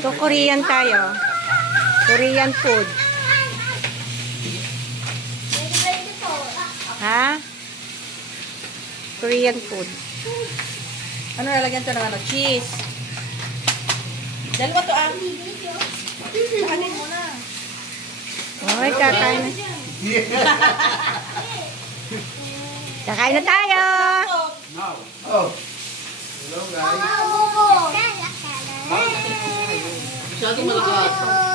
So, Korean tayo. Korean food. Ha? Korean food. Ano nalagyan to ng ano? Cheese. Dalawa to ah. Kanin mo na. Oy, kakain na. Kakain na tayo. Oh. Hello guys. Masyadong malakas.